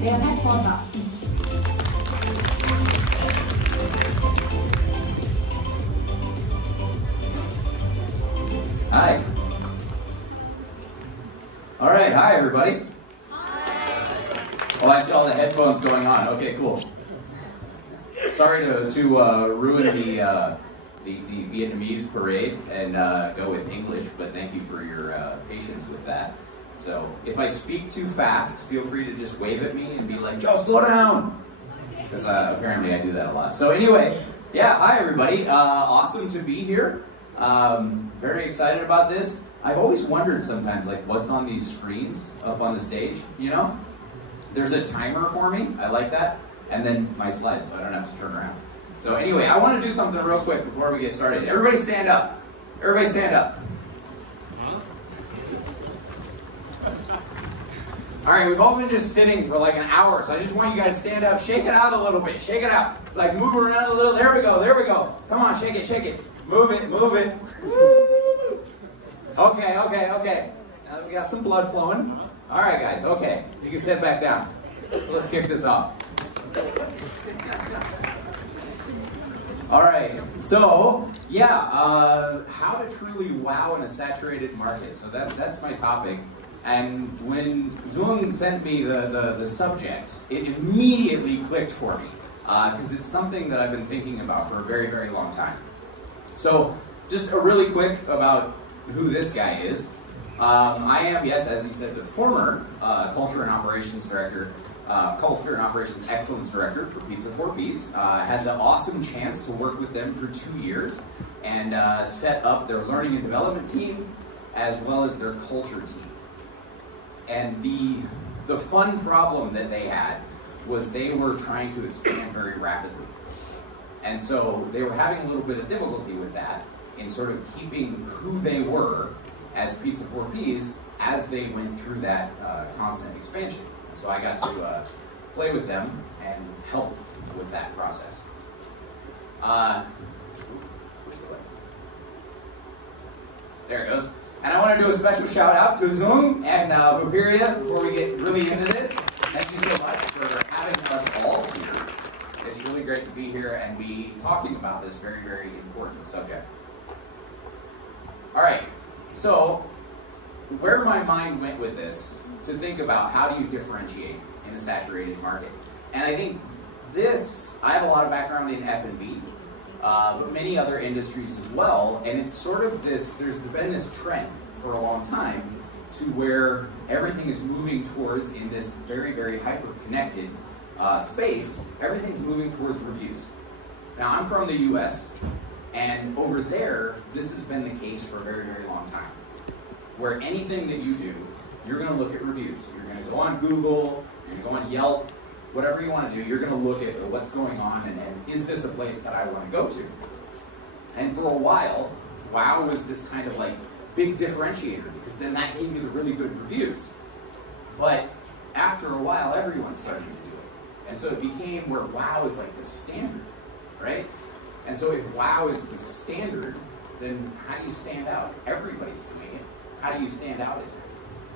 đeo headphone ạ. Hi. All right, hi everybody. Hi. Oh, I see all the headphones going on. Okay, cool. Sorry to ruin the Vietnamese parade and go with English, but thank you for your patience with that. So if I speak too fast, feel free to just wave at me and be like, Joe, slow down! Because apparently I do that a lot. So anyway, yeah, hi everybody. Awesome to be here. Very excited about this. I've always wondered sometimes, like, what's on these screens up on the stage, you know? There's a timer for me, I like that, and then my slides, so I don't have to turn around. So anyway, I want to do something real quick before we get started. Everybody stand up. Everybody stand up. All right, we've all been just sitting for like an hour, so I just want you guys to stand up, shake it out a little bit, shake it out. Like move around a little, there we go, there we go. Come on, shake it, shake it. Move it, move it. Woo. Okay, okay, okay. Now we got some blood flowing. All right, guys, okay. You can sit back down. So let's kick this off. All right, so, yeah, how to truly wow in a saturated market. So that's my topic. And when Zung sent me the subject, it immediately clicked for me. Because it's something that I've been thinking about for a very, very long time. So, just a really quick about who this guy is. I am, yes, as he said, the former Culture and Operations Director, Culture and Operations Excellence Director for Pizza 4Ps. Had the awesome chance to work with them for 2 years and set up their learning and development team as well as their culture team. And the fun problem that they had was they were trying to expand very rapidly. And so they were having a little bit of difficulty with that in sort of keeping who they were as Pizza 4Ps as they went through that constant expansion. And so I got to play with them and help with that process. Push the button. There it goes. And I want to do a special shout out to Zung and Vapiria before we get really into this. Thank you so much for having us all here. It's really great to be here and be talking about this very, very important subject. All right, so where my mind went with this, to think about how do you differentiate in a saturated market. And I think I have a lot of background in F&B, but many other industries as well, and it's sort of this, there's been this trend for a long time to where everything is moving towards, in this very, very hyper-connected space, everything's moving towards reviews. Now, I'm from the US, and over there, this has been the case for a very, very long time, where anything that you do, you're going to look at reviews. You're going to go on Google, you're going to go on Yelp, whatever you want to do, you're going to look at what's going on and is this a place that I want to go to? And for a while, wow was this kind of like big differentiator because then that gave you the really good reviews. But after a while, everyone's starting to do it. And so it became where wow is like the standard, right? And so if wow is the standard, then how do you stand out? If everybody's doing it, how do you stand out in it?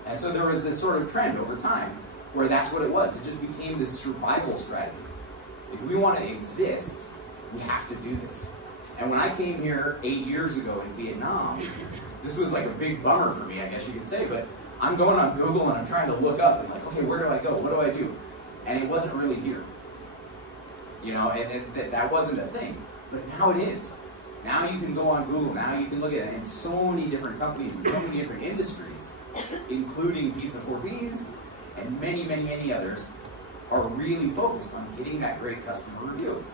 And so there was this sort of trend over time where that's what it was. It just became this survival strategy. If we want to exist, we have to do this. And when I came here 8 years ago in Vietnam, this was like a big bummer for me, I guess you could say, but I'm going on Google and I'm trying to look up and like, okay, where do I go? What do I do? And it wasn't really here. You know, and that wasn't a thing. But now it is. Now you can go on Google, now you can look at it, and so many different companies and so many different industries, including Pizza 4Ps and many, many, many others, are really focused on getting that great customer review.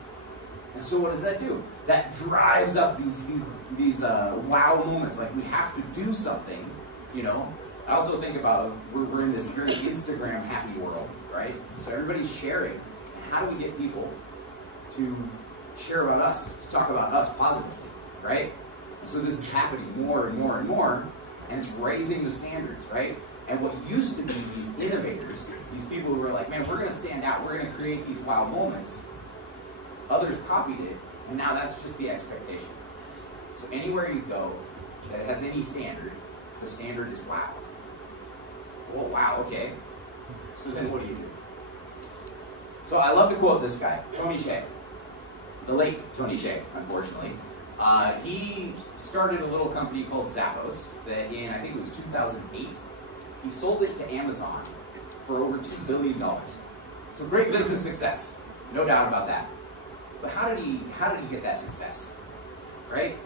And so what does that do? That drives up these wow moments, like we have to do something, you know? I also think about, we're in this very Instagram happy world, right? So everybody's sharing. And how do we get people to share about us, to talk about us positively, right? And so this is happening more and more and more, and it's raising the standards, right? And what used to be these innovators, these people who were like, man, we're going to stand out, we're going to create these wow moments, others copied it, and now that's just the expectation. So anywhere you go that has any standard, the standard is wow. Well, wow, okay. So then what do you do? So I love to quote this guy, Tony Hsieh, the late Tony Hsieh, unfortunately. He started a little company called Zappos that in, I think it was 2008, he sold it to Amazon for over $2 billion. So great business success, no doubt about that. But how did he get that success, right?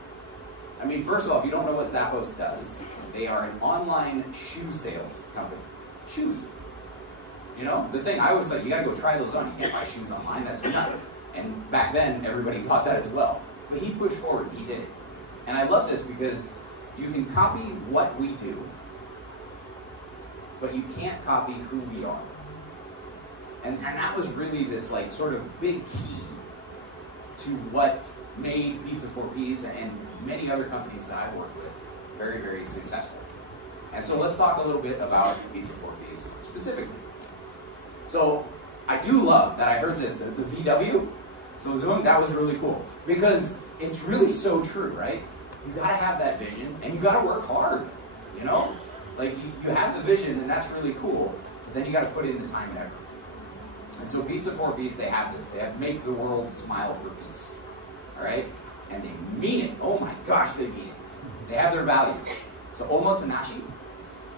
I mean, first of all, if you don't know what Zappos does, they are an online shoe sales company. Shoes. You know, the thing, I always thought, you gotta go try those on. You can't buy shoes online, that's nuts. And back then, everybody thought that as well. But he pushed forward, he did it. And I love this because you can copy what we do, but you can't copy who we are. And that was really this like sort of big key to what made Pizza 4Ps and many other companies that I've worked with very, very successful. And so let's talk a little bit about Pizza 4Ps specifically. So I do love that I heard this, the VW. So Zoom, that was really cool. Because it's really so true, right? You gotta have that vision and you gotta work hard, you know? Like you have the vision and that's really cool, but then you gotta put in the time and effort. And so Pizza 4Ps, they have this. They have make the world smile for peace, all right? And they mean it. Oh my gosh, they mean it. They have their values. So omotenashi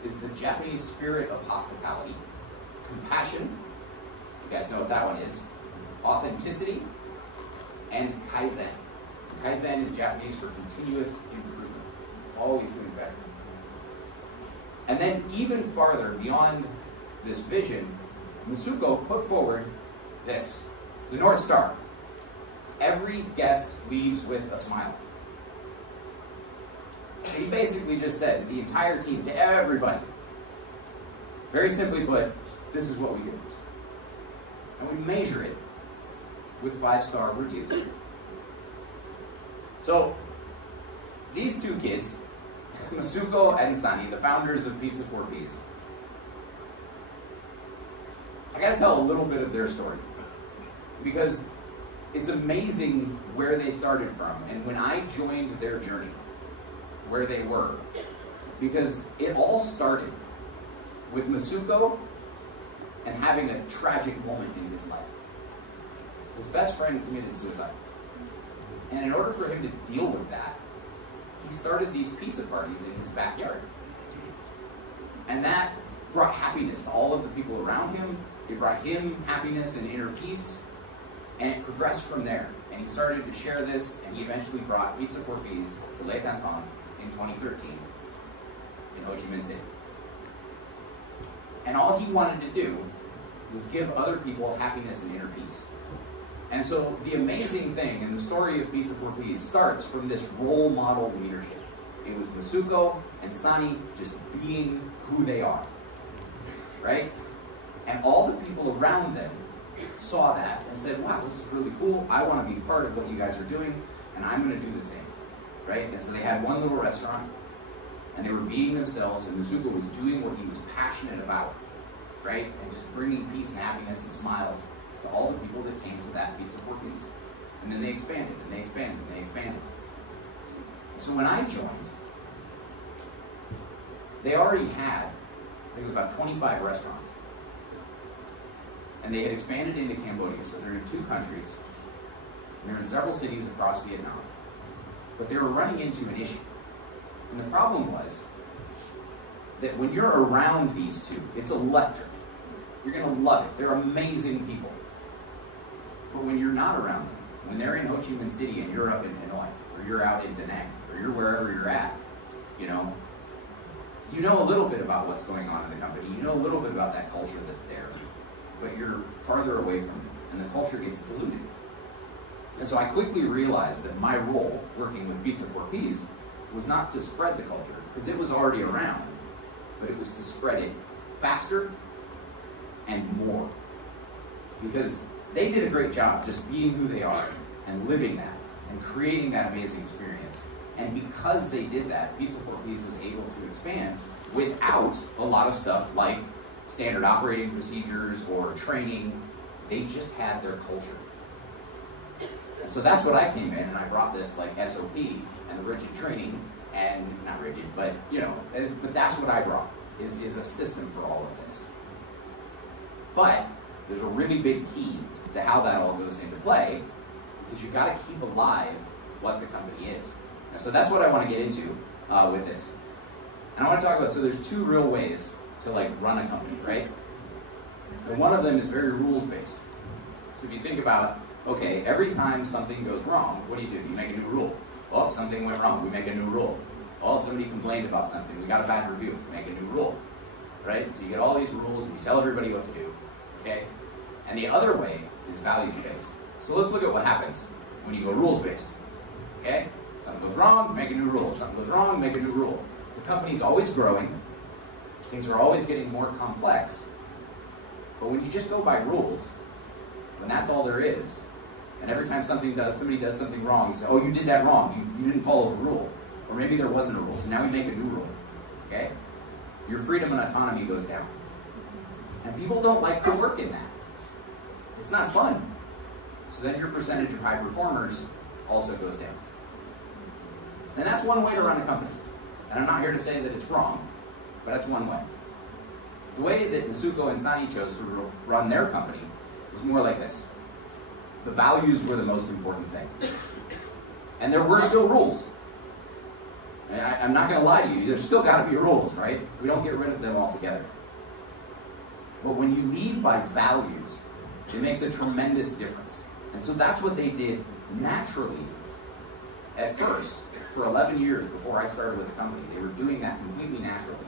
is the Japanese spirit of hospitality. Compassion, you guys know what that one is. Authenticity, and kaizen. Kaizen is Japanese for continuous improvement. Always doing better. And then even farther beyond this vision, Masuko put forward this, the North Star. Every guest leaves with a smile. So he basically just said, the entire team, to everybody, very simply put, this is what we do. And we measure it with 5-star reviews. So, these two kids, Masuko and Sani, the founders of Pizza 4Ps, I gotta tell a little bit of their story. Because it's amazing where they started from. And when I joined their journey, where they were, because it all started with Masuko and having a tragic moment in his life. His best friend committed suicide. And in order for him to deal with that, he started these pizza parties in his backyard. And that brought happiness to all of the people around him. It brought him happiness and inner peace. And it progressed from there. And he started to share this, and he eventually brought Pizza 4Ps to Le Canton in 2013 in Ho Chi Minh City. And all he wanted to do was give other people happiness and inner peace. And so the amazing thing in the story of Pizza 4Ps starts from this role model leadership. It was Masuko and Sani just being who they are, right? And all the people around them saw that and said, wow, this is really cool. I want to be part of what you guys are doing, and I'm going to do the same, right? And so they had one little restaurant, and they were being themselves, and Masuko was doing what he was passionate about, right? And just bringing peace and happiness and smiles to all the people that came to that Pizza 4Ps. And then they expanded, and they expanded, and they expanded. So when I joined, they already had, I think it was about 25 restaurants. And they had expanded into Cambodia, so they're in 2 countries. And they're in several cities across Vietnam. But they were running into an issue. And the problem was that when you're around these two, it's electric. You're going to love it. They're amazing people. But when you're not around them, when they're in Ho Chi Minh City and you're up in Hanoi, or you're out in Da Nang, or you're wherever you're at, you know a little bit about what's going on in the company. You know a little bit about that culture that's there. But you're farther away from them, and the culture gets diluted. And so I quickly realized that my role, working with Pizza 4Ps, was not to spread the culture, because it was already around, but it was to spread it faster and more. Because they did a great job just being who they are, and living that, and creating that amazing experience. And because they did that, Pizza 4Ps was able to expand without a lot of stuff like standard operating procedures or training. They just had their culture. And so that's what I came in, and I brought this like SOP and the rigid training, and not rigid, but but that's what I brought, is a system for all of this. But There's a really big key to how that all goes into play, because you got to keep alive what the company is. And so that's what I want to get into with this. And I want to talk about, so there's two real ways to like run a company, right? And one of them is very rules-based. So if you think about, okay, every time something goes wrong, what do? You make a new rule. Well, something went wrong, we make a new rule. Well, somebody complained about something, we got a bad review, make a new rule. Right? So you get all these rules and you tell everybody what to do. Okay? And the other way is values-based. So let's look at what happens when you go rules-based. Okay? Something goes wrong, make a new rule. Something goes wrong, make a new rule. The company's always growing. Things are always getting more complex. But when you just go by rules, when that's all there is, and every time somebody does something wrong, you say, oh, you did that wrong. You didn't follow the rule. Or maybe there wasn't a rule, so now we make a new rule. Okay? Your freedom and autonomy goes down. And people don't like to work in that. It's not fun. So then your percentage of high performers also goes down. And that's one way to run a company. And I'm not here to say that it's wrong, but that's one way. The way that Nasuko and Sani chose to run their company was more like this. The values were the most important thing. And there were still rules. I'm not going to lie to you, there's still got to be rules, right? We don't get rid of them altogether. But when you lead by values, it makes a tremendous difference. And so that's what they did naturally at first. For 11 years before I started with the company, they were doing that completely naturally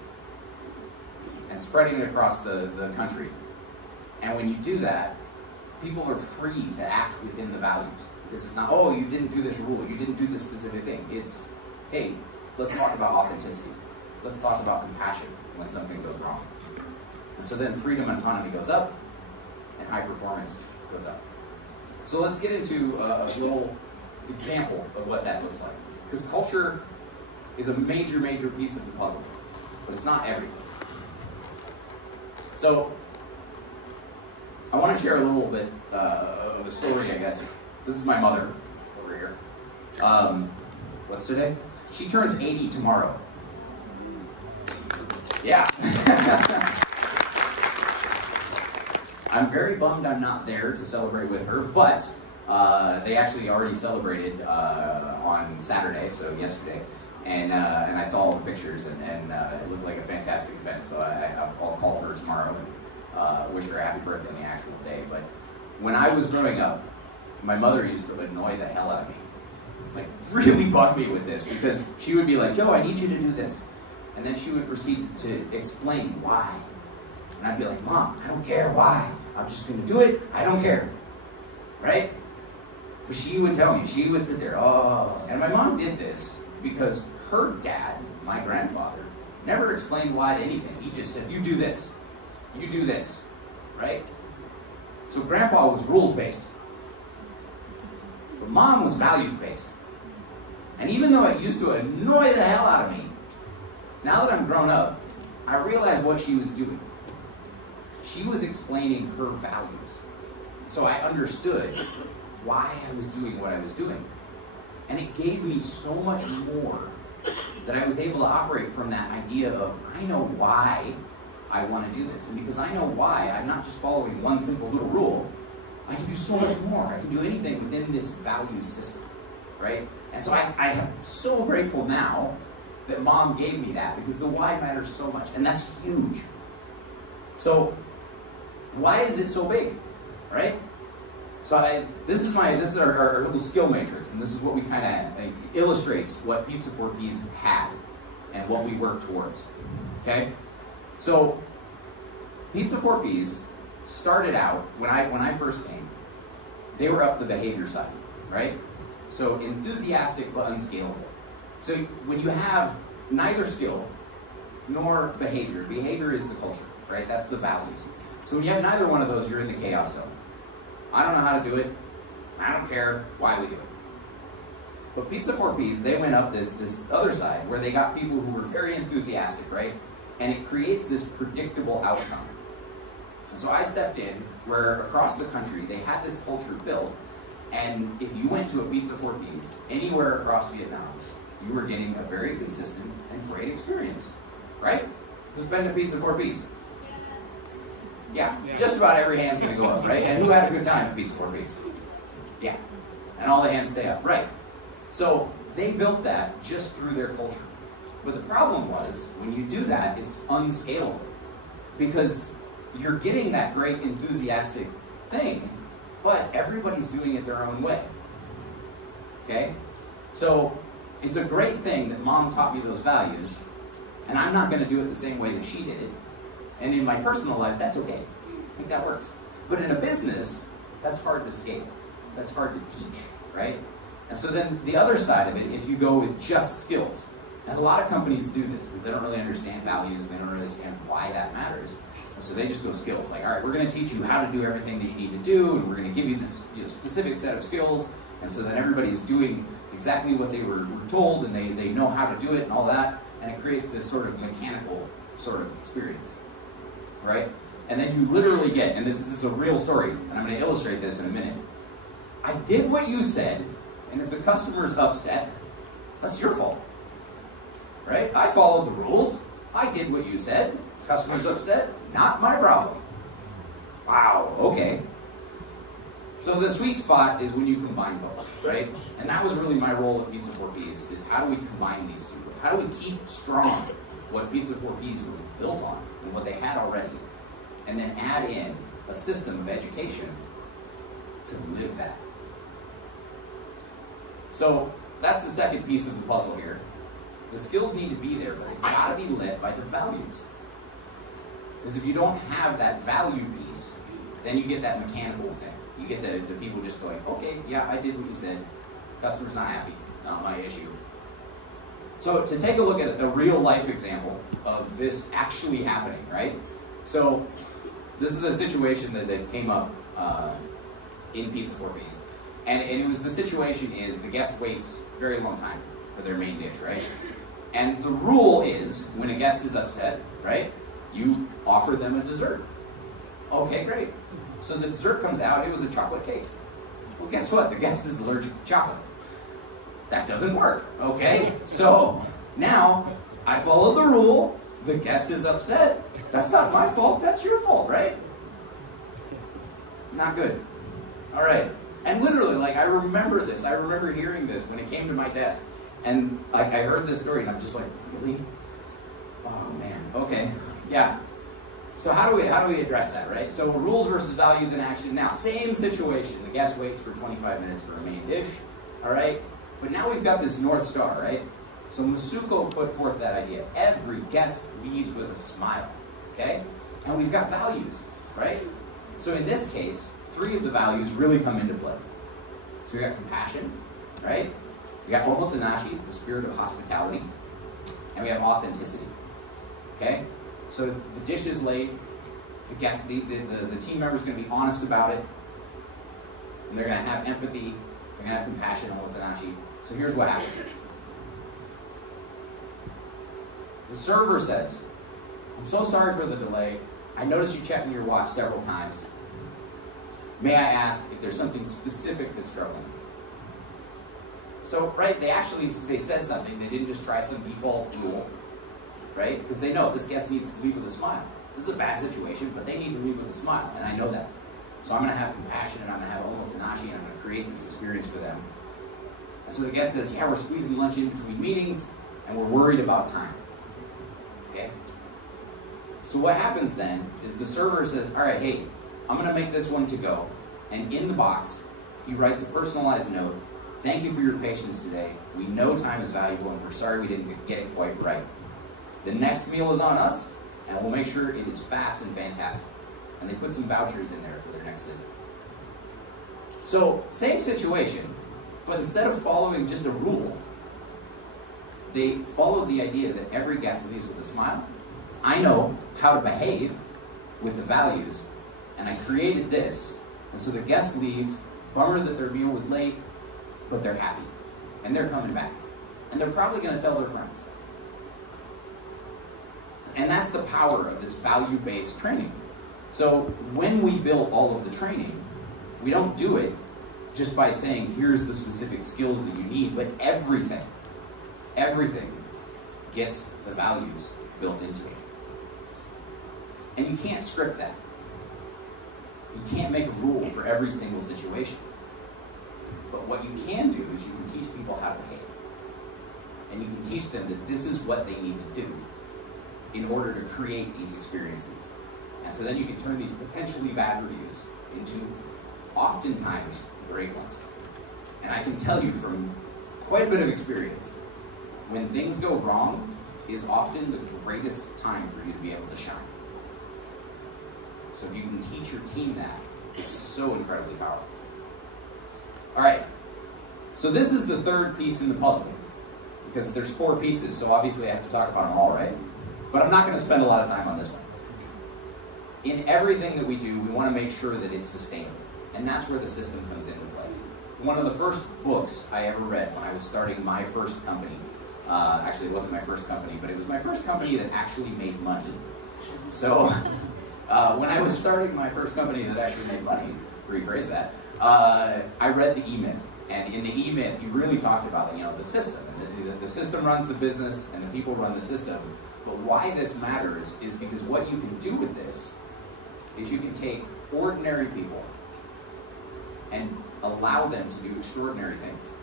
and spreading it across the country. And when you do that, people are free to act within the values. Because it's not, oh, you didn't do this rule, you didn't do this specific thing. It's, hey, let's talk about authenticity. Let's talk about compassion when something goes wrong. And so then freedom and autonomy goes up, and high performance goes up. So let's get into a little example of what that looks like. Because culture is a major, major piece of the puzzle, but it's not everything. So I want to share a little bit of a story, I guess. This is my mother over here. What's today? She turns 80 tomorrow. Yeah. I'm very bummed I'm not there to celebrate with her, but they actually already celebrated on Saturday, so yesterday, and I saw all the pictures, and it looked like a fantastic event, so I'll call her tomorrow and wish her a happy birthday on the actual day. But when I was growing up, my mother used to annoy the hell out of me. Like, really bug me with this, because she would be like, Joe, I need you to do this. And then she would proceed to explain why. And I'd be like, Mom, I don't care why. I'm just going to do it. I don't care. Right? But she would tell me. She would sit there, oh. And my mom did this because her dad, my grandfather, never explained why to anything. He just said, you do this. You do this. Right? So Grandpa was rules-based. But Mom was values-based. And even though it used to annoy the hell out of me, now that I'm grown up, I realize what she was doing. She was explaining her values. So I understood why I was doing what I was doing. And it gave me so much more that I was able to operate from that idea of, I know why I want to do this. And because I know why, I'm not just following one simple little rule. I can do so much more. I can do anything within this value system, right? And so I am so grateful now that Mom gave me that, because the why matters so much, and that's huge. So why is it so big, right? So this is our little skill matrix, and this is what we kind of illustrates what Pizza 4Ps had and what we work towards. Okay, so Pizza 4Ps started out when I first came. They were up the behavior side, right? So enthusiastic but unscalable. So when you have neither skill nor behavior, behavior is the culture, right? That's the values. So when you have neither one of those, you're in the chaos zone. I don't know how to do it. I don't care why we do it. But Pizza 4Ps, they went up this other side where they got people who were very enthusiastic, right? And it creates this predictable outcome. And so I stepped in where across the country they had this culture built, and if you went to a Pizza 4Ps anywhere across Vietnam, you were getting a very consistent and great experience, right? Who's been to Pizza 4Ps? Yeah, just about every hand's going to go up, right? And who had a good time at Pizza 4 Ps? Yeah, and all the hands stay up, right? So they built that just through their culture. But the problem was, when you do that, it's unscalable. Because you're getting that great enthusiastic thing, but everybody's doing it their own way. Okay? So it's a great thing that mom taught me those values, and I'm not going to do it the same way that she did it. And in my personal life, that's okay. I think that works. But in a business, that's hard to scale. That's hard to teach, right? And so then the other side of it, if you go with just skills, and a lot of companies do this because they don't really understand values, and they don't really understand why that matters. And so they just go skills. Like, all right, we're going to teach you how to do everything that you need to do, and we're going to give you this specific set of skills. And so then everybody's doing exactly what they were told, and they know how to do it and all that. And it creates this sort of mechanical sort of experience, right? And then you literally get, and this is a real story, and I'm going to illustrate this in a minute. I did what you said, and if the customer's upset, that's your fault. Right? I followed the rules. I did what you said. Customer's upset. Not my problem. Wow, okay. So the sweet spot is when you combine both, right? And that was really my role at Pizza 4 Ps, is how do we combine these two? How do we keep strong what Pizza 4 Ps was built on and what they had already, and then add in a system of education to live that? So that's the second piece of the puzzle here. The skills need to be there, but they've got to be led by the values. Because if you don't have that value piece, then you get that mechanical thing. You get the people just going, okay, yeah, I did what you said. Customer's not happy. Not my issue. So to take a look at a real life example of this actually happening, right? So this is a situation that came up in Pizza 4 Ps. And it was, the situation is the guest waits a very long time for their main dish, right? And the rule is, when a guest is upset, right, you offer them a dessert. Okay, great. So the dessert comes out, it was a chocolate cake. Well, guess what? The guest is allergic to chocolate. That doesn't work, okay? So now, I followed the rule, the guest is upset. That's not my fault, that's your fault, right? Not good. All right. And literally, like, I remember this. I remember hearing this when it came to my desk. And like, I heard this story and I'm just like, really? Oh man, okay, yeah. So how do we address that, right? So rules versus values in action. Now, same situation. The guest waits for 25 minutes for a main dish, all right? But now we've got this North Star, right? So Masuko put forth that idea. Every guest leaves with a smile, okay? And we've got values, right? So in this case, 3 of the values really come into play. So we got compassion, right? We got omotenashi, the spirit of hospitality, and we have authenticity. Okay? So the dish is laid, the guest, the team member is going to be honest about it, and they're going to have empathy, they're going to have compassion, omotenashi. So here's what happened. The server says, I'm so sorry for the delay. I noticed you checking your watch several times. May I ask if there's something specific that's struggling? So, right, they said something. They didn't just try some default rule, right? Because they know this guest needs to leave with a smile. This is a bad situation, but they need to leave with a smile, and I know that. So I'm going to have compassion, and I'm going to have omotenashi, and I'm going to create this experience for them. And so the guest says, yeah, we're squeezing lunch in between meetings, and we're worried about time. Okay? So what happens then is the server says, all right, hey, I'm going to make this one to go. And in the box, he writes a personalized note. Thank you for your patience today. We know time is valuable, and we're sorry we didn't get it quite right. The next meal is on us, and we'll make sure it is fast and fantastic. And they put some vouchers in there for their next visit. So, same situation, but instead of following just a rule, they followed the idea that every guest leaves with a smile. I know how to behave with the values, and I created this. And so the guest leaves, bummer that their meal was late, but they're happy. And they're coming back. And they're probably going to tell their friends. And that's the power of this value-based training. So when we build all of the training, we don't do it just by saying, here's the specific skills that you need, but everything gets the values built into it. And you can't script that. You can't make a rule for every single situation. But what you can do is you can teach people how to behave. And you can teach them that this is what they need to do in order to create these experiences. And so then you can turn these potentially bad reviews into oftentimes great ones. And I can tell you from quite a bit of experience, when things go wrong is often the greatest time for you to be able to shine. So if you can teach your team that, it's so incredibly powerful. All right, so this is the third piece in the puzzle, because there's 4 pieces, so obviously I have to talk about them all, right? But I'm not going to spend a lot of time on this one. In everything that we do, we want to make sure that it's sustainable, and that's where the system comes into play. One of the first books I ever read when I was starting my first company, actually it wasn't my first company, but it was my first company that actually made money. So when I was starting my first company that actually made money, rephrase that, I read the E-Myth, and in the E-Myth, he really talked about, the system, and the system runs the business, and the people run the system. But why this matters is because what you can do with this is you can take ordinary people and allow them to do extraordinary things.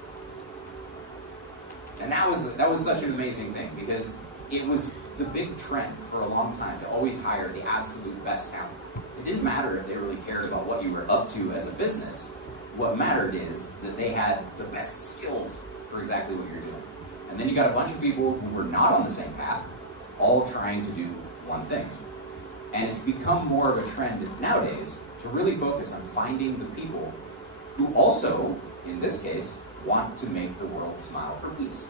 And that was such an amazing thing, because it was the big trend for a long time to always hire the absolute best talent. It didn't matter if they really cared about what you were up to as a business. What mattered is that they had the best skills for exactly what you're doing. And then you got a bunch of people who were not on the same path, all trying to do one thing. And it's become more of a trend nowadays to really focus on finding the people who also, in this case, want to make the world smile for peace.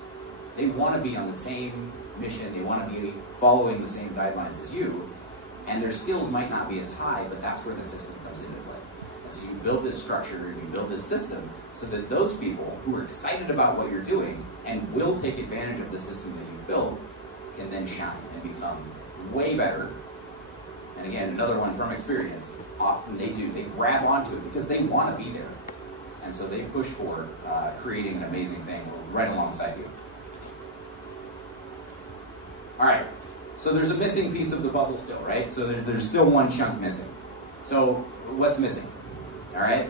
They want to be on the same mission, they want to be following the same guidelines as you, and their skills might not be as high, but that's where the system comes into play. And so you build this structure and you build this system so that those people who are excited about what you're doing and will take advantage of the system that you've built can then shine and become way better. And again, another one from experience, often they grab onto it because they want to be there. And so they push for creating an amazing thing right alongside you. All right, so there's a missing piece of the puzzle still, right? So there's still one chunk missing. So what's missing? All right?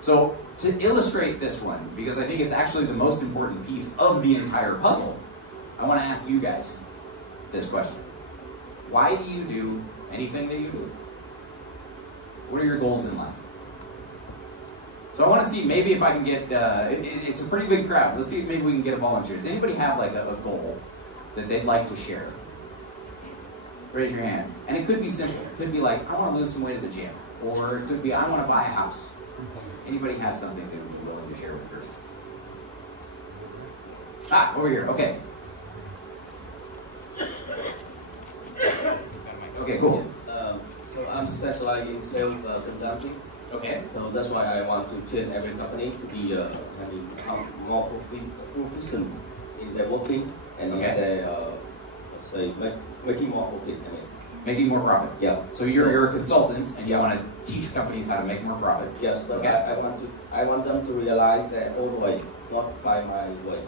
So to illustrate this one, because I think it's actually the most important piece of the entire puzzle, I want to ask you guys this question. Why do you do anything that you do? What are your goals in life? So I want to see maybe if I can get, it's a pretty big crowd. Let's see if maybe we can get a volunteer. Does anybody have like a goal that they'd like to share? Raise your hand. And it could be simple. It could be like, I want to lose some weight at the gym. Or it could be, I want to buy a house. Anybody have something they would be willing to share with the group? Ah, over here. Okay. Okay, cool. So I'm specialized in sales consulting. Okay. So that's why I want to change every company to be having more proficient in their working and in their making more profit. Making more profit. Yeah. So you're a consultant and you want to teach companies how to make more profit. Yes, but okay. I want them to realize their own way, not by my way.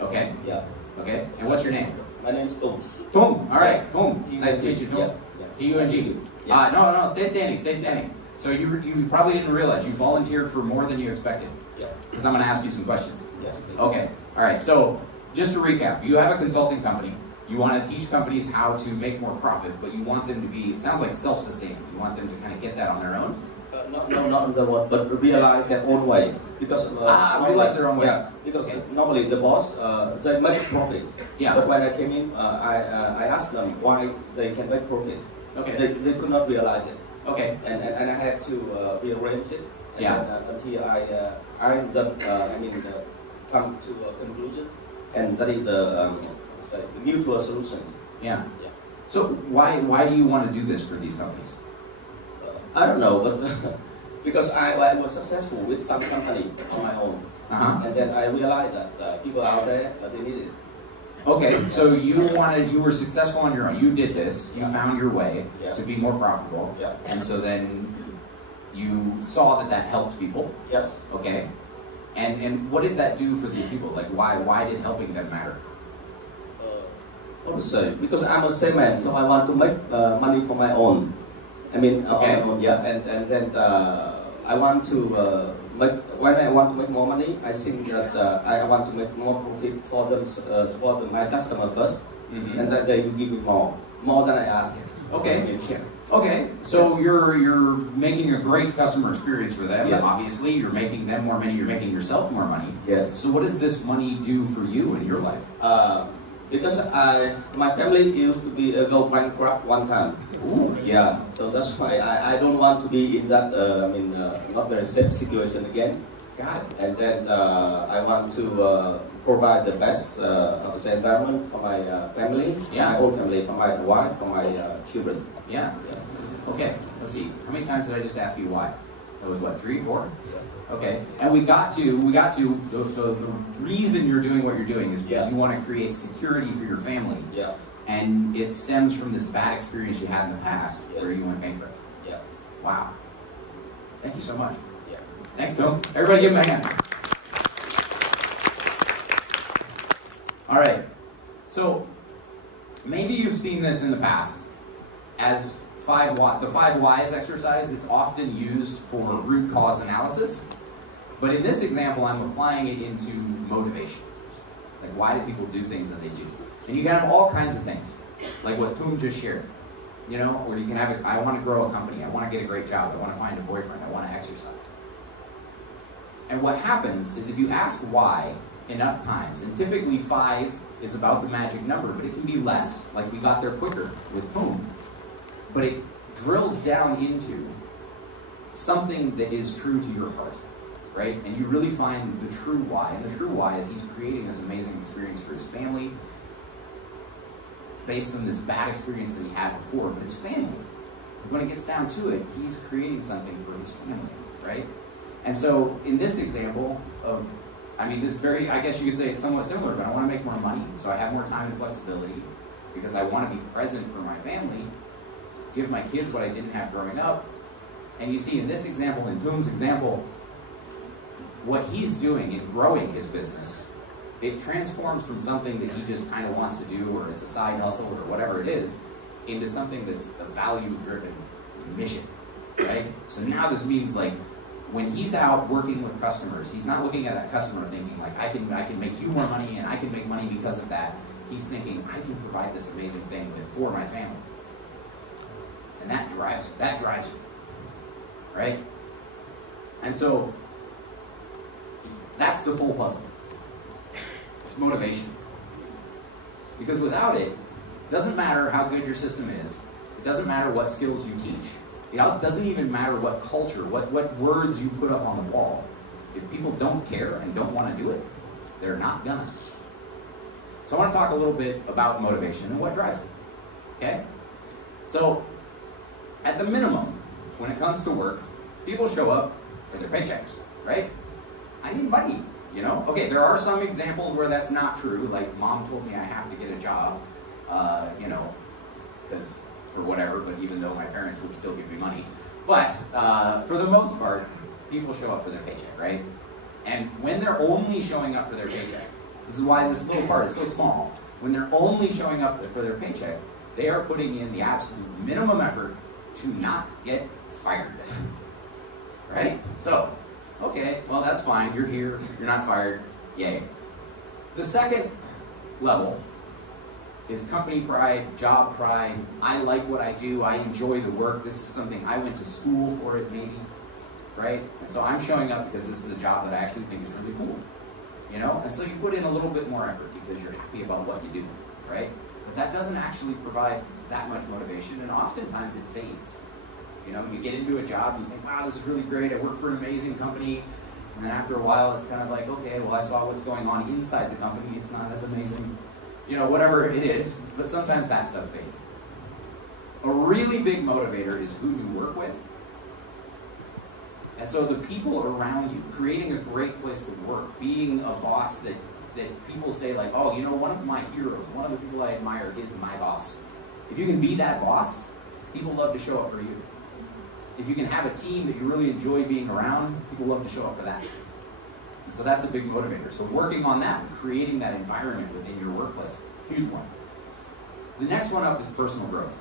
Okay. Yeah. Okay. And what's your name? My name is Tung. Tung. All right. Tung. Nice to meet you, Tung. Yeah. T-U-N-G. Yeah. No. Stay standing. Stay standing. So you probably didn't realize you volunteered for more than you expected. Yeah. Because I'm going to ask you some questions. Yes. Please. Okay. All right. So just to recap, you have a consulting company. You want to teach companies how to make more profit, but you want them to be, it sounds like self-sustaining. You want them to kind of get that on their own? Not on the one, but realize their own way. Because realize their own way. Yeah, because normally the boss, they make profit. Yeah. But when I came in, I asked them why they can make profit. Okay. They could not realize it. Okay. And I had to rearrange it. And yeah. Until come to a conclusion, and that is a mutual solution. Yeah. So why do you want to do this for these companies? I don't know, but because I was successful with some company on my own, and then I realized that people out there they need it. Okay, so you were successful on your own. You did this. You found your way to be more profitable, and so then you saw that helped people. Yes. Okay, and what did that do for these people? Like why did helping them matter? How to say? Because I'm a salesman, so I want to make money for my own. I mean, Okay. yeah, and then I want to when I want to make more money, I think that I want to make more profit for them, my customer first, Mhm. and then they will give me more than I ask. Okay. Okay, so you're making a great customer experience for them. Yes. Obviously, you're making them more money. You're making yourself more money. Yes. So what does this money do for you in your life? Because my family used to be go bankrupt one time. Ooh. Yeah, so that's why I don't want to be in that not very safe situation again. Got it. And then I want to provide the best environment for my family, Yeah. my whole family, for my wife, for my children. Yeah. Okay, let's see. How many times did I just ask you why? That was what, 3, 4? Yeah. Okay, and we got to the reason you're doing what you're doing is because Yeah. you want to create security for your family. Yeah. And it stems from this bad experience you had in the past Yes. where you went bankrupt. Yeah. Wow. Thank you so much. Yeah. Next to him. Everybody give him a hand. All right. So maybe you've seen this in the past as the 5 whys exercise. It's often used for root cause analysis. But in this example, I'm applying it into motivation. Like, why do people do things that they do? And you can have all kinds of things, like what Tum just shared. You know, or you can have I want to grow a company. I want to get a great job. I want to find a boyfriend. I want to exercise. And what happens is if you ask why enough times, and typically 5 is about the magic number, but it can be less, like we got there quicker with Tum. But it drills down into something that is true to your heart, right? And you really find the true why. And the true why is he's creating this amazing experience for his family based on this bad experience that he had before, but it's family. When it gets down to it, he's creating something for his family, right? And so in this example of, I guess you could say it's somewhat similar, but I want to make more money, so I have more time and flexibility because I want to be present for my family, give my kids what I didn't have growing up. And you see in this example, in Tum's example, what he's doing in growing his business, it transforms from something that he just kind of wants to do, or it's a side hustle, or whatever it is, into something that's a value-driven mission, right? So now this means, like, when he's out working with customers, he's not looking at that customer thinking, like, I can make you more money, and I can make money because of that. He's thinking, I can provide this amazing thing for my family. And that drives you, right? And so, that's the full puzzle. It's motivation. Because without it, doesn't matter how good your system is, it doesn't matter what skills you teach, it doesn't even matter what culture, what words you put up on the wall. If people don't care and don't want to do it, they're not gonna. So I want to talk a little bit about motivation and what drives it, okay? So, at the minimum, when it comes to work, people show up for their paycheck, right? I need money, you know? Okay, there are some examples where that's not true, like mom told me I have to get a job, you know, because for whatever, but even though my parents would still give me money. But for the most part, people show up for their paycheck, right? And when they're only showing up for their paycheck, this is why this little part is so small, when they're only showing up for their paycheck, they are putting in the absolute minimum effort to not get fired, right? So, okay, well that's fine, you're here, you're not fired, yay. The second level is company pride, job pride. I like what I do, I enjoy the work, this is something I went to school for it maybe, right? And so I'm showing up because this is a job that I actually think is really cool, you know? And so you put in a little bit more effort because you're happy about what you do, right? But that doesn't actually provide that much motivation, and oftentimes it fades. You know, you get into a job, you think, wow, this is really great, I work for an amazing company, and then after a while it's kind of like, okay, well I saw what's going on inside the company, it's not as amazing, you know, whatever it is, but sometimes that stuff fades. A really big motivator is who you work with. And so the people around you, creating a great place to work, being a boss that people say like, oh, you know, one of my heroes, one of the people I admire is my boss. If you can be that boss, people love to show up for you. If you can have a team that you really enjoy being around, people love to show up for that. And so that's a big motivator. So working on that, creating that environment within your workplace, huge one. The next one up is personal growth.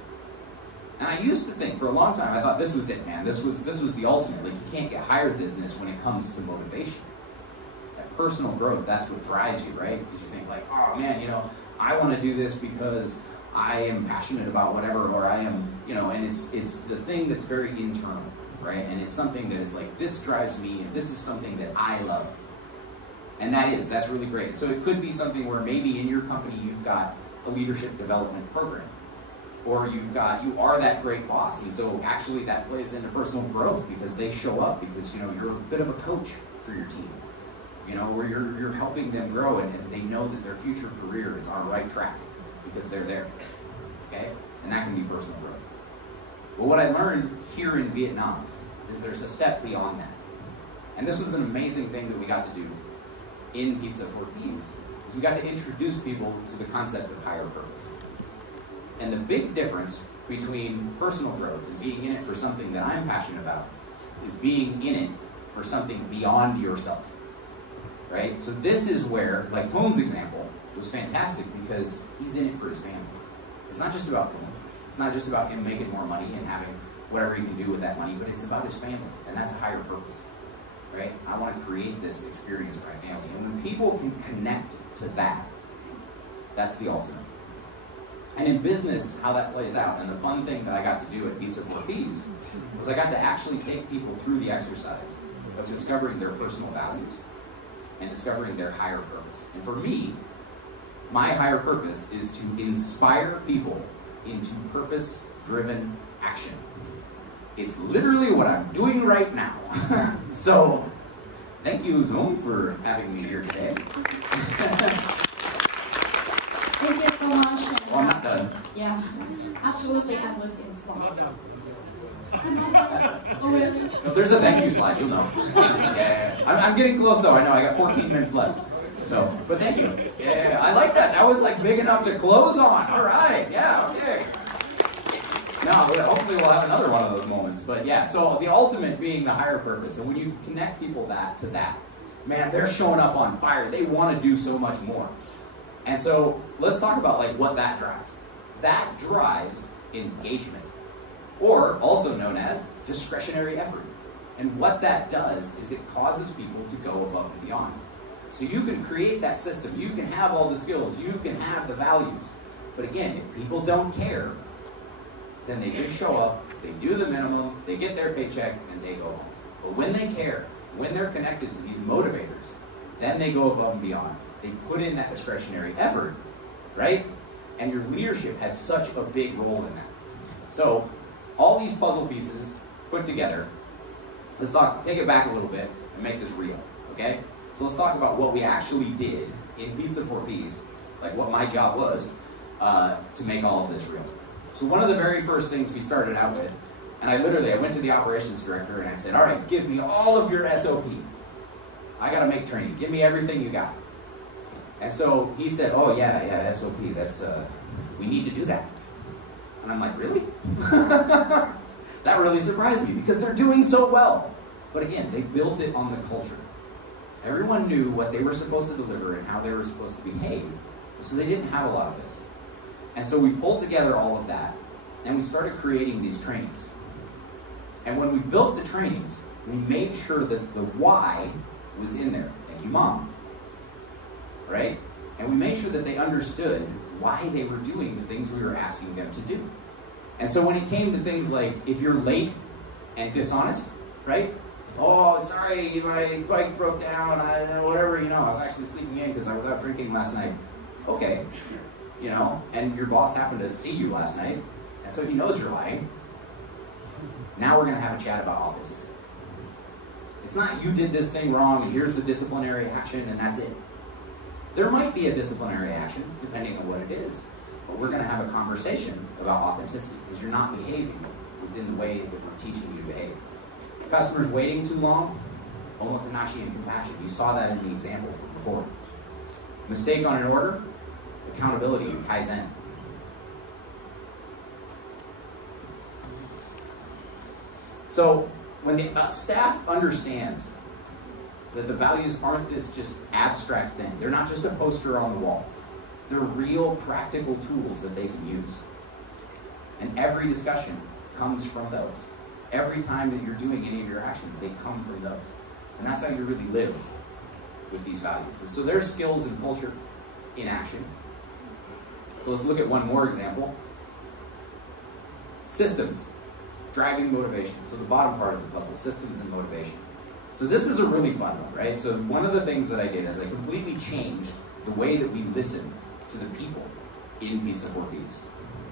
And I used to think for a long time, I thought this was it, man. This was the ultimate. Like, you can't get higher than this when it comes to motivation. That personal growth, that's what drives you, right? Because you think like, oh man, you know, I want to do this because I am passionate about whatever, or I am, you know, and it's the thing that's very internal, right? And it's something that is like, this drives me, and this is something that I love. And that's really great. So it could be something where maybe in your company you've got a leadership development program, or you are that great boss, and so actually that plays into personal growth because they show up because, you know, you're a bit of a coach for your team, you know, where you're helping them grow, and they know that their future career is on the right track because they're there, okay? And that can be personal growth. Well, what I learned here in Vietnam is there's a step beyond that. And this was an amazing thing that we got to do in Pizza for Peas, is we got to introduce people to the concept of higher purpose. And the big difference between personal growth and being in it for something that I'm passionate about is being in it for something beyond yourself, right? So this is where, like Poom's example was fantastic because he's in it for his family. It's not just about Poom. It's not just about him making more money and having whatever he can do with that money, but it's about his family, and that's a higher purpose. Right? I want to create this experience for my family. And when people can connect to that, that's the ultimate. And in business, how that plays out, and the fun thing that I got to do at Pizza for Peas was I got to actually take people through the exercise of discovering their personal values and discovering their higher purpose. And for me, my higher purpose is to inspire people into purpose-driven action. It's literally what I'm doing right now. So, thank you, Zoom, for having me here today. Thank you so much. Well, I'm not done. Yeah, absolutely endless inspired. Oh, really? There's a thank you slide, you'll know. Yeah. I'm getting close, though. I know, I got 14 minutes left. So, but thank you. Yeah, I like that. That was like big enough to close on. All right, yeah, okay. No, hopefully we'll have another one of those moments. But yeah, so the ultimate being the higher purpose. And when you connect people to that, man, they're showing up on fire. They want to do so much more. And so let's talk about like what that drives. That drives engagement, or also known as discretionary effort. And what that does is it causes people to go above and beyond. So you can create that system. You can have all the skills. You can have the values. But again, if people don't care, then they just show up, they do the minimum, they get their paycheck, and they go home. But when they care, when they're connected to these motivators, then they go above and beyond. They put in that discretionary effort, right? And your leadership has such a big role in that. So, all these puzzle pieces put together, let's take it back a little bit and make this real, okay? So let's talk about what we actually did in Pizza for Peas, like what my job was to make all of this real. So one of the very first things we started out with, and I went to the operations director and I said, all right, give me all of your SOP. I got to make training. Give me everything you got. And so he said, oh yeah, SOP, that's, we need to do that. And I'm like, really? That really surprised me because they're doing so well. But again, they built it on the culture. Everyone knew what they were supposed to deliver and how they were supposed to behave. So they didn't have a lot of this. And so we pulled together all of that, and we started creating these trainings. And when we built the trainings, we made sure that the why was in there. Thank you, Mom. Right? And we made sure that they understood why they were doing the things we were asking them to do. And so when it came to things like, if you're late and dishonest, right? Oh, sorry, my bike broke down, whatever, you know, I was actually sleeping in because I was out drinking last night. Okay. You know, and your boss happened to see you last night, and so he knows you're lying. Now we're going to have a chat about authenticity. It's not you did this thing wrong, and here's the disciplinary action, and that's it. There might be a disciplinary action, depending on what it is, but we're going to have a conversation about authenticity, because you're not behaving within the way that we're teaching you to behave. Customers waiting too long, omotenashi and compassion. You saw that in the example from before. Mistake on an order, accountability and Kaizen. So when the staff understands that the values aren't this just abstract thing, they're not just a poster on the wall, they're real practical tools that they can use. And every discussion comes from those. Every time that you're doing any of your actions, they come from those. And that's how you really live with these values. And so there's skills and culture in action. So let's look at one more example. Systems, driving motivation. So the bottom part of the puzzle, systems and motivation. So this is a really fun one, right? So one of the things that I did is I completely changed the way that we listen to the people in Pizza for Peace.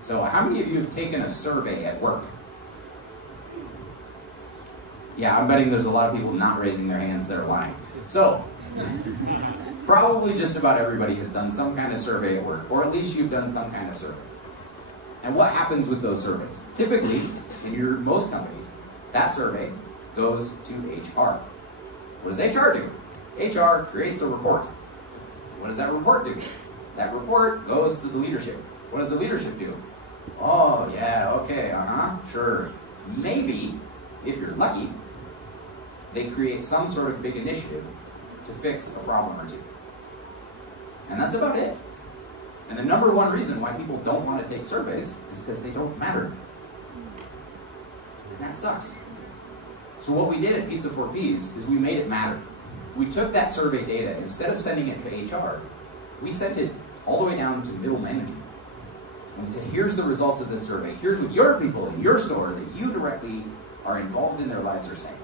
So how many of you have taken a survey at work? Yeah, I'm betting there's a lot of people not raising their hands that are lying. So, probably just about everybody has done some kind of survey at work, or at least you've done some kind of survey. And what happens with those surveys? Typically, in most companies, that survey goes to HR. What does HR do? HR creates a report. What does that report do? That report goes to the leadership. What does the leadership do? Oh, yeah, okay, sure. Maybe, if you're lucky, they create some sort of big initiative to fix a problem or two. And that's about it. And the number one reason why people don't want to take surveys is because they don't matter. And that sucks. So what we did at Pizza for Peas is we made it matter. We took that survey data, instead of sending it to HR, we sent it all the way down to middle management. And we said, here's the results of this survey. Here's what your people in your store that you directly are involved in their lives are saying.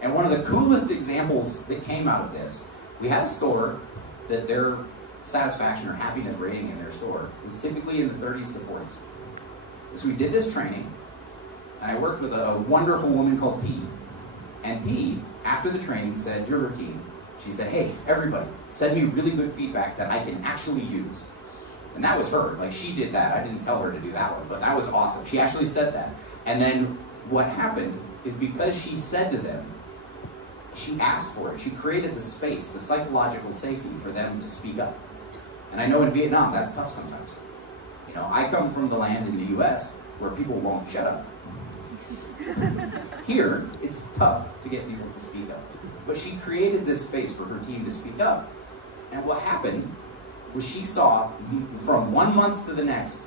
And one of the coolest examples that came out of this, we had a store that their satisfaction or happiness rating in their store was typically in the 30s to 40s. So we did this training, and I worked with a wonderful woman called T. And T, after the training, said to her team, she said, hey, everybody, send me really good feedback that I can actually use. And that was her. Like, she did that. I didn't tell her to do that one, but that was awesome. She actually said that. And then what happened is, because she said to them, she asked for it. She created the space, the psychological safety for them to speak up. And I know in Vietnam, that's tough sometimes. You know, I come from the land in the US where people won't shut up. Here, it's tough to get people to speak up. But she created this space for her team to speak up. And what happened was, she saw from 1 month to the next,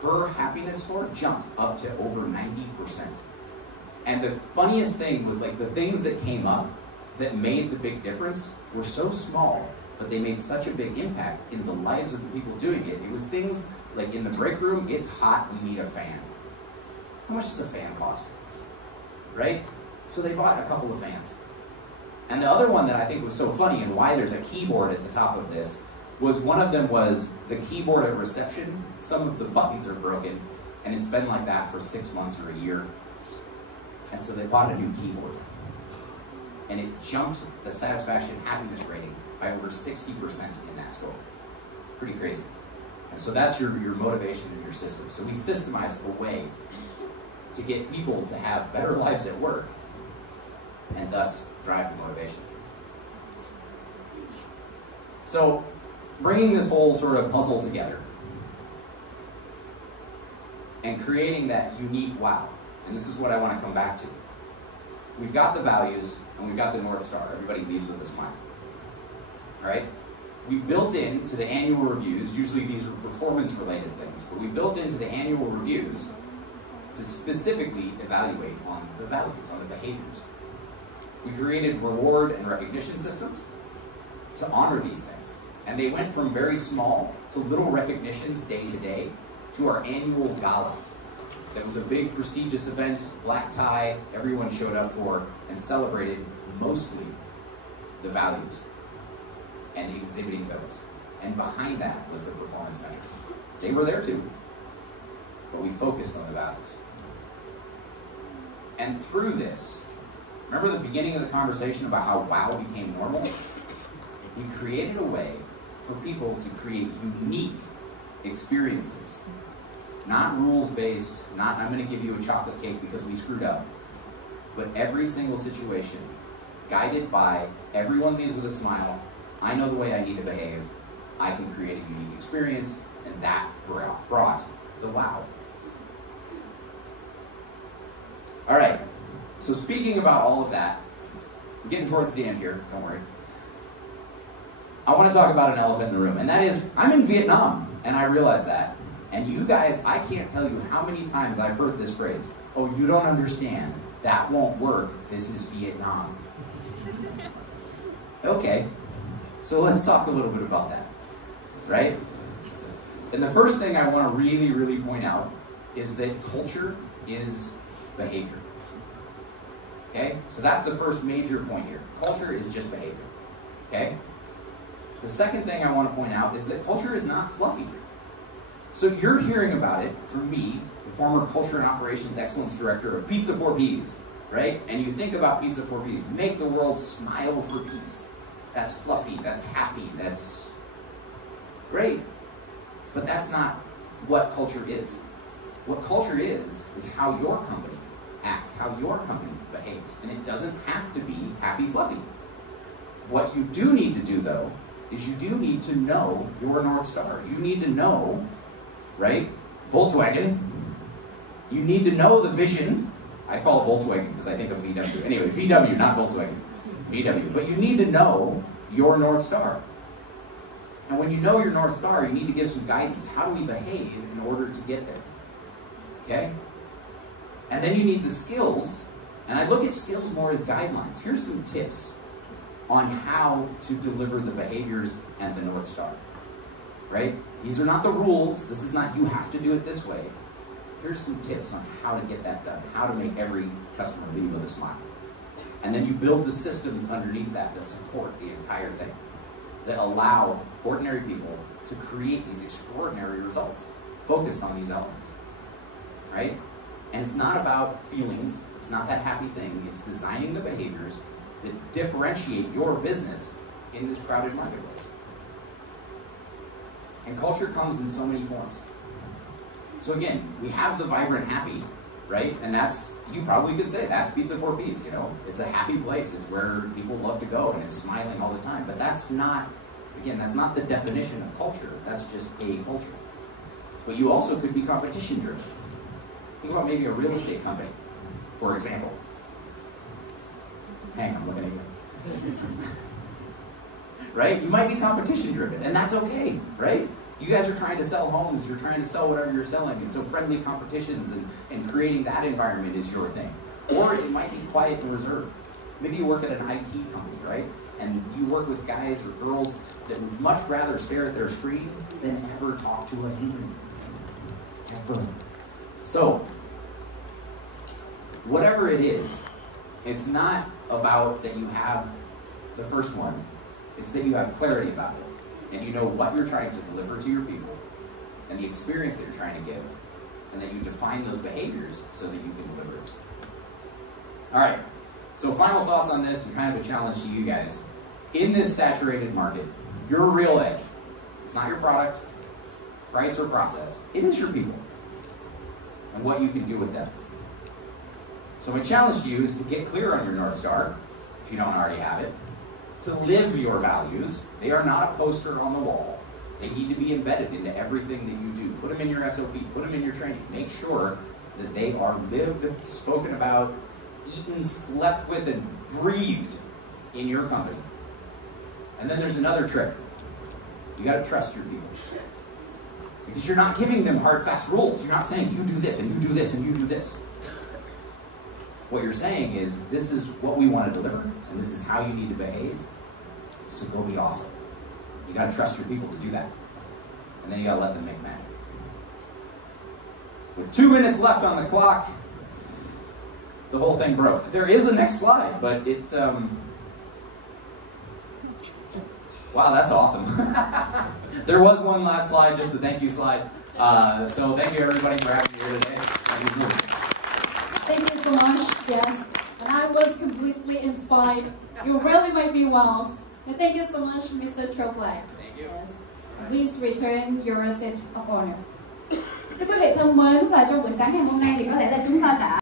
her happiness score jumped up to over 90%. And the funniest thing was, like, the things that came up that made the big difference were so small, but they made such a big impact in the lives of the people doing it. It was things like, in the break room, it's hot, we need a fan. How much does a fan cost? Right? So they bought a couple of fans. And the other one that I think was so funny, and why there's a keyboard at the top of this, was one of them was the keyboard at reception. Some of the buttons are broken, and it's been like that for 6 months or a year. And so they bought a new keyboard. And it jumped the satisfaction happiness rating by over 60% in that store. Pretty crazy. And so that's your motivation and your system. So we systemized a way to get people to have better lives at work, and thus drive the motivation. So, bringing this whole sort of puzzle together and creating that unique wow, and this is what I want to come back to. We've got the values, and we've got the North Star. Everybody leaves with a smile. All right? We built into the annual reviews, usually these are performance-related things, but we built into the annual reviews to specifically evaluate on the values, on the behaviors. We created reward and recognition systems to honor these things. And they went from very small to little recognitions day to day to our annual gala. That was a big prestigious event, black tie, everyone showed up for and celebrated mostly the values and exhibiting those. And behind that was the performance metrics. They were there too, but we focused on the values. And through this, remember the beginning of the conversation about how wow became normal? We created a way for people to create unique experiences. Not rules-based, not I'm going to give you a chocolate cake because we screwed up. But every single situation, guided by everyone leaves with a smile, I know the way I need to behave, I can create a unique experience, and that brought the wow. All right, so speaking about all of that, we're getting towards the end here, don't worry. I want to talk about an elephant in the room, and that is, I'm in Vietnam, and I realize that. And you guys, I can't tell you how many times I've heard this phrase, "Oh, you don't understand. That won't work. This is Vietnam." Okay, so let's talk a little bit about that, right? And the first thing I want to really, really point out is that culture is behavior. Okay, so that's the first major point here. Culture is just behavior. Okay? The second thing I want to point out is that culture is not fluffy. So you're hearing about it from me, the former Culture and Operations Excellence Director of Pizza 4Ps, right? And you think about Pizza 4Ps, make the world smile for peace. That's fluffy, that's happy, that's great. But that's not what culture is. What culture is how your company acts, how your company behaves. And it doesn't have to be happy fluffy. What you do need to do, though, is you do need to know your North Star. You need to know, right? Volkswagen. You need to know the vision. I call it Volkswagen because I think of VW. Anyway, VW, not Volkswagen. VW. But you need to know your North Star. And when you know your North Star, you need to give some guidance. How do we behave in order to get there? Okay? And then you need the skills. And I look at skills more as guidelines. Here's some tips on how to deliver the behaviors and the North Star. Right? These are not the rules. This is not you have to do it this way. Here's some tips on how to get that done, how to make every customer leave with a smile. And then you build the systems underneath that support the entire thing, that allow ordinary people to create these extraordinary results focused on these elements. Right? And it's not about feelings. It's not that happy thing. It's designing the behaviors that differentiate your business in this crowded marketplace. And culture comes in so many forms. So again, we have the vibrant happy, right? And that's, you probably could say, that's Pizza 4Ps, you know? It's a happy place. It's where people love to go and it's smiling all the time. But that's not, again, that's not the definition of culture. That's just a culture. But you also could be competition driven. Think about maybe a real estate company, for example. Hang on, I'm looking at you. Right? You might be competition driven, and that's okay, right? You guys are trying to sell homes, you're trying to sell whatever you're selling, and so friendly competitions and creating that environment is your thing. Or it might be quiet and reserved. Maybe you work at an IT company, right? And you work with guys or girls that would much rather stare at their screen than ever talk to a human. Ever. So, whatever it is, it's not about that you have the first one. It's that you have clarity about it. And you know what you're trying to deliver to your people and the experience that you're trying to give. And that you define those behaviors so that you can deliver it. Alright, so final thoughts on this and kind of a challenge to you guys. In this saturated market, your real edge, it's not your product, price, or process. It is your people and what you can do with them. So my challenge to you is to get clear on your North Star, if you don't already have it, to live your values. They are not a poster on the wall. They need to be embedded into everything that you do. Put them in your SOP, put them in your training. Make sure that they are lived, spoken about, eaten, slept with, and breathed in your company. And then there's another trick. You got to trust your people. Because you're not giving them hard, fast rules. You're not saying, you do this, and you do this, and you do this. What you're saying is, this is what we want to deliver, and this is how you need to behave, so go be awesome. You got to trust your people to do that. And then you got to let them make magic. With 2 minutes left on the clock, the whole thing broke. There is a next slide, but it's, wow, that's awesome. There was one last slide, just a thank you slide. So thank you everybody for having me here today. Thank you so much. Yes, and I was completely inspired. You really made me wow. And thank you so much, Mr. Triplet. Thank you. Yes. Please return your seat of honor. Thưa quý vị thân mến, và trong buổi sáng ngày hôm nay thì có lẽ là chúng ta đã